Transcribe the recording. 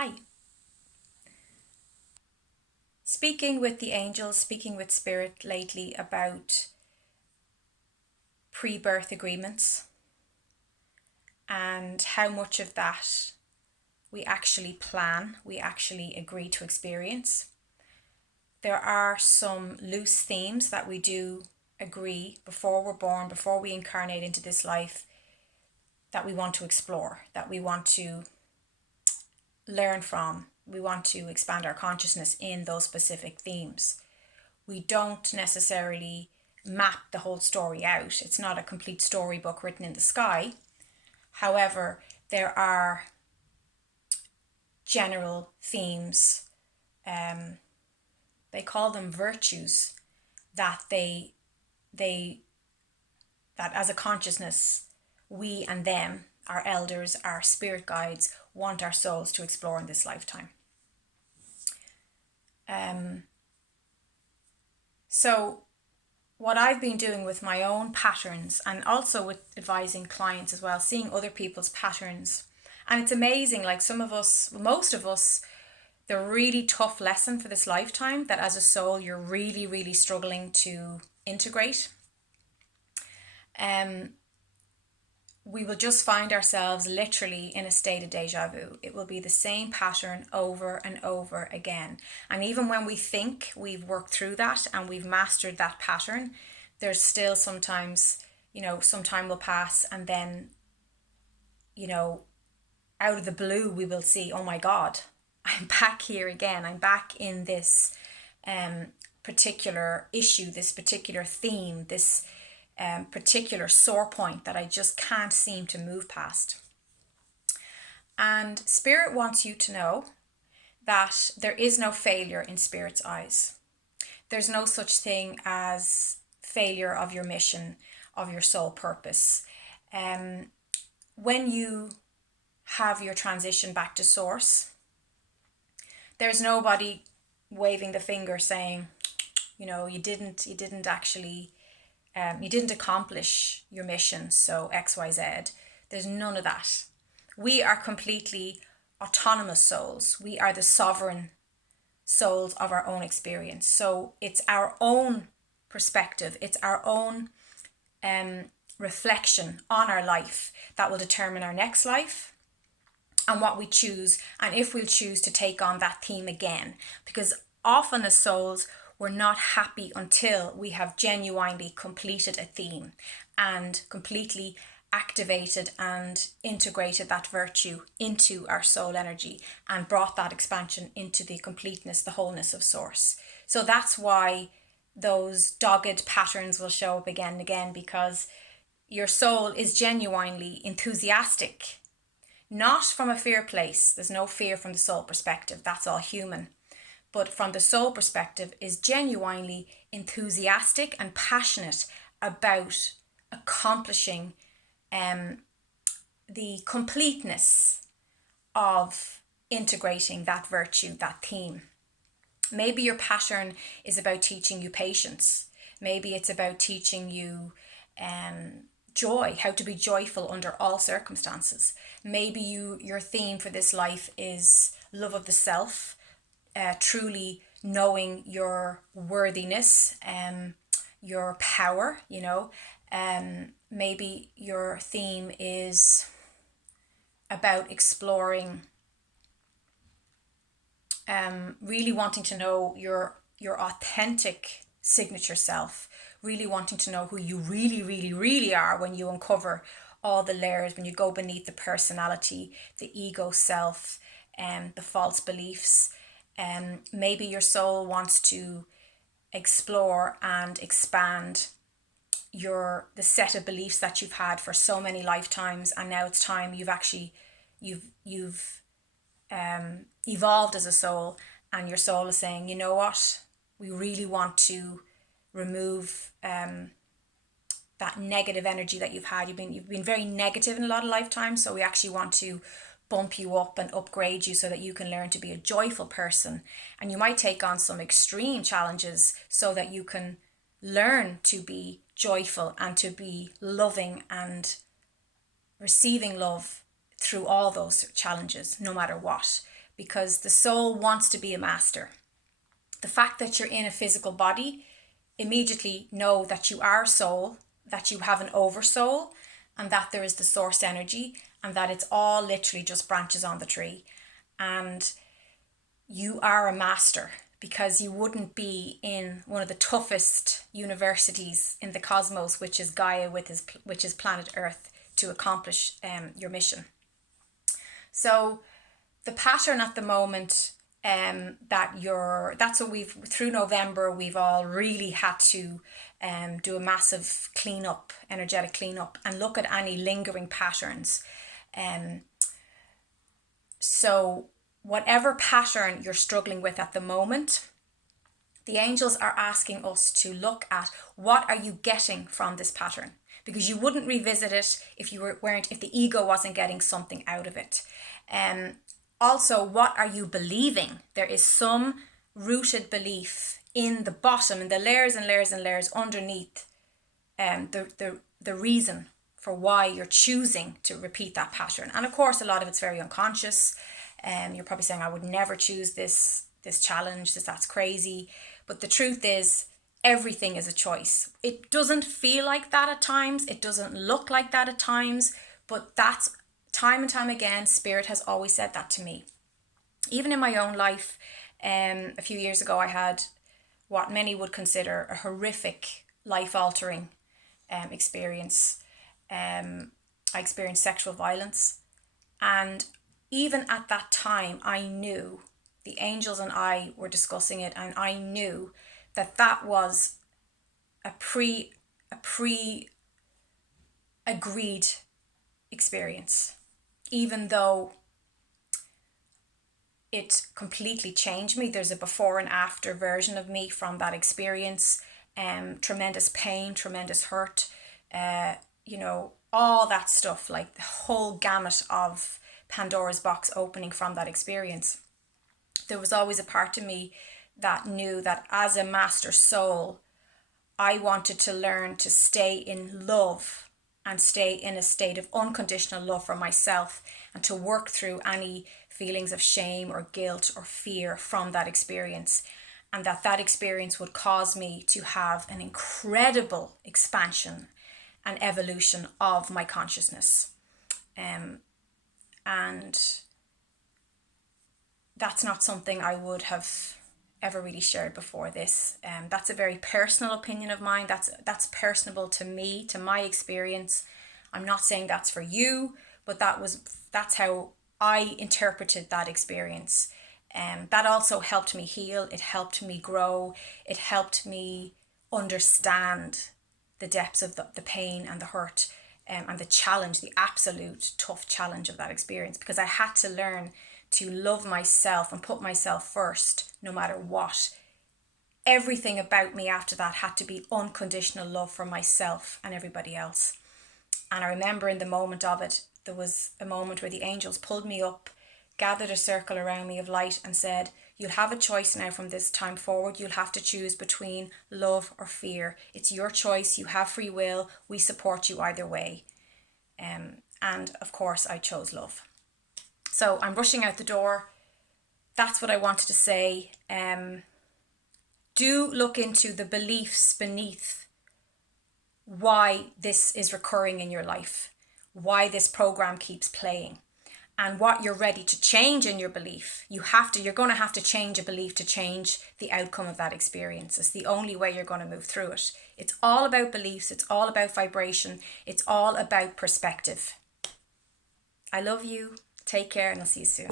Hi. Speaking with the angels, speaking with spirit lately about pre-birth agreements and how much of that we actually plan, we actually agree to experience. There are some loose themes that we do agree before we're born, before we incarnate into this life, that we want to explore, that we want to learn from. We want to expand our consciousness in those specific themes. We don't necessarily map the whole story out. It's not a complete storybook written in the sky. However, there are general themes. They call them virtues that they that as a consciousness, we and them, our elders, our spirit guides, want our souls to explore in this lifetime. So what I've been doing with my own patterns and also with advising clients as well, seeing other people's patterns. And it's amazing, like some of us, most of us, the really tough lesson for this lifetime that as a soul you're really, really struggling to integrate. We will just find ourselves literally in a state of deja vu. It will be the same pattern over and over again. And even when we think we've worked through that and we've mastered that pattern, there's still sometimes, some time will pass and then, out of the blue, we will see, oh my God, I'm back here again. I'm back in this particular issue, this particular theme, this particular sore point that I just can't seem to move past. And Spirit wants you to know that there is no failure in Spirit's eyes. There's no such thing as failure of your mission, of your soul purpose. When you have your transition back to Source, there's nobody waving the finger saying, you didn't actually you didn't accomplish your mission, so XYZ. There's none of that. We are completely autonomous souls. We are the sovereign souls of our own experience. So it's our own perspective, it's our own reflection on our life that will determine our next life and what we choose, and if we'll choose to take on that theme again. Because often as souls, we're not happy until we have genuinely completed a theme and completely activated and integrated that virtue into our soul energy and brought that expansion into the completeness, the wholeness of Source. So that's why those dogged patterns will show up again and again, because your soul is genuinely enthusiastic, not from a fear place. There's no fear from the soul perspective. That's all human. But from the soul perspective is genuinely enthusiastic and passionate about accomplishing the completeness of integrating that virtue, that theme. Maybe your pattern is about teaching you patience. Maybe it's about teaching you joy, how to be joyful under all circumstances. Maybe your theme for this life is love of the self, truly knowing your worthiness, your power, maybe your theme is about exploring, really wanting to know your authentic signature self, really wanting to know who you really, really, really are when you uncover all the layers, when you go beneath the personality, the ego self, the false beliefs. Maybe your soul wants to explore and expand the set of beliefs that you've had for so many lifetimes, and now it's time you've evolved as a soul, and your soul is saying, you know what, we really want to remove that negative energy that you've had. You've been very negative in a lot of lifetimes, so we actually want to bump you up and upgrade you so that you can learn to be a joyful person. And you might take on some extreme challenges so that you can learn to be joyful and to be loving and receiving love through all those challenges, no matter what. because the soul wants to be a master. The fact that you're in a physical body, immediately know that you are soul, that you have an oversoul, and that there is the source energy, and that it's all literally just branches on the tree. And you are a master, because you wouldn't be in one of the toughest universities in the cosmos, which is Gaia, which is planet Earth, to accomplish your mission. So the pattern at the moment, that's what through November, we've all really had to do a massive cleanup, energetic cleanup, and look at any lingering patterns. So whatever pattern you're struggling with at the moment, the angels are asking us to look at what are you getting from this pattern, because you wouldn't revisit it if the ego wasn't getting something out of it. Also, what are you believing? There is some rooted belief in the bottom, in the layers and layers and layers underneath the reason for why you're choosing to repeat that pattern. And of course, a lot of it's very unconscious. You're probably saying, I would never choose this challenge, that's crazy. But the truth is, everything is a choice. It doesn't feel like that at times. It doesn't look like that at times. But that's time and time again, Spirit has always said that to me. Even in my own life, a few years ago, I had what many would consider a horrific, life-altering experience. I experienced sexual violence. And even at that time, I knew, the angels and I were discussing it, and I knew that was a pre-agreed experience, even though it completely changed me. There's a before and after version of me from that experience. Tremendous pain, tremendous hurt, all that stuff, like the whole gamut of Pandora's box opening from that experience. There was always a part of me that knew that as a master soul, I wanted to learn to stay in love and stay in a state of unconditional love for myself, and to work through any feelings of shame or guilt or fear from that experience. And that experience would cause me to have an incredible expansion and evolution of my consciousness. And that's not something I would have ever really shared before this. That's a very personal opinion of mine. That's personable to me, to my experience. I'm not saying that's for you, but that's how I interpreted that experience. That also helped me heal. It helped me grow. It helped me understand the depths of the pain and the hurt, and the challenge, the absolute tough challenge of that experience, because I had to learn to love myself and put myself first no matter what. Everything about me after that had to be unconditional love for myself and everybody else. And I remember in the moment of it, there was a moment where the angels pulled me up, gathered a circle around me of light, and said, you'll have a choice now from this time forward. You'll have to choose between love or fear. It's your choice. You have free will. We support you either way. And of course, I chose love. So I'm rushing out the door. That's what I wanted to say. Do look into the beliefs beneath why this is recurring in your life, why this program keeps playing, and what you're ready to change in your belief. You're going to have to change a belief to change the outcome of that experience. It's the only way you're going to move through it. It's all about beliefs. It's all about vibration. It's all about perspective. I love you. Take care, and I'll see you soon.